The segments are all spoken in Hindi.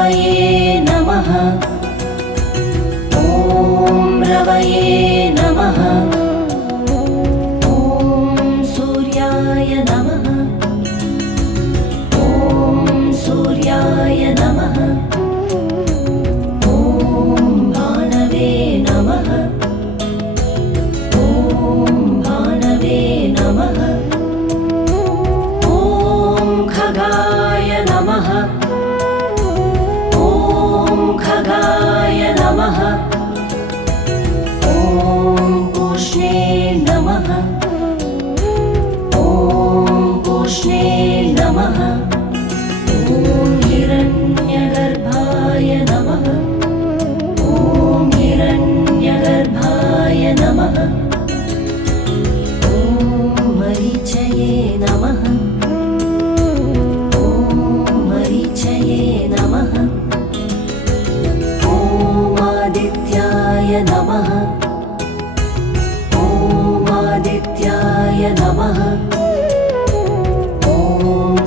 रवये नमः। ॐ रवये नमः। ॐ सूर्याय नमः। ॐ सूर्याय नमः। ॐ भानवे नमः। ॐ भानवे नमः। ॐ खगाय नमः। ॐ खगाय नमः। ॐ पूष्णे नमः। ॐ पूष्णे नमः। ॐ हिरण्यगर्भाय नमः। ॐ हिरण्यगर्भाय नमः। ॐ मरीचये नमः। ॐ मरीचये नमः। ॐ आदित्याय नमः। ॐ आदित्याय नमः। ॐ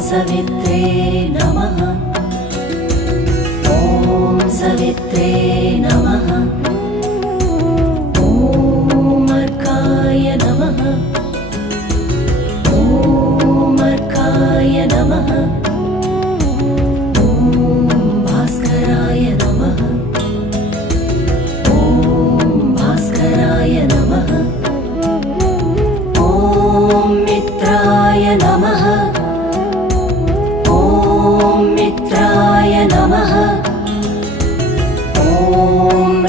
सवित्रे नमः। ॐ सवित्रे नमः। ॐ अर्काय नमः। ॐ अर्काय नमः। ॐ भास्कराय नमः। ॐ भास्कराय नमः। ॐ मित्राय नमः। ॐ मित्राय नमः। ॐ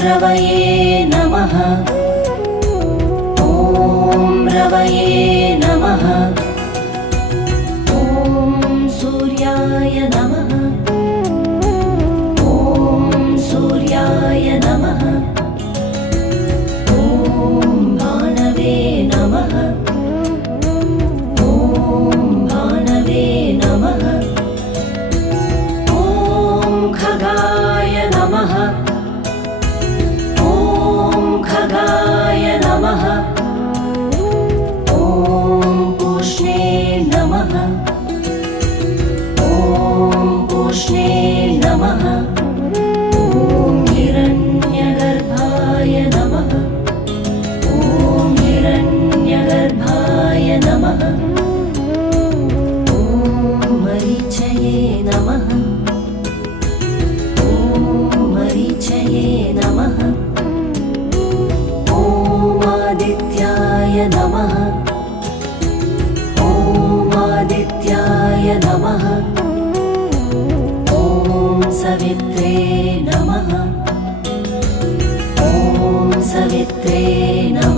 रवये नमः। ॐ रवये नमः। ॐ सूर्याय नमः। ॐ सूर्याय नमः। ॐ भानवे नमः। ॐ भानवे नमः। ॐ खगाय नमः। ॐ खगाय नमः। ॐ पूष्णे नमः। ॐ पूष्णे नमः। ॐ हिरण्यगर्भाय नमः। ॐ हिरण्यगर्भाय नमः। ॐ मरीचये नमः। ॐ मरीचये नमः। ॐ आदित्याय नमः। ॐ आदित्याय नमः। ॐ सवित्रे नमः। ॐ सवित्रे नमः।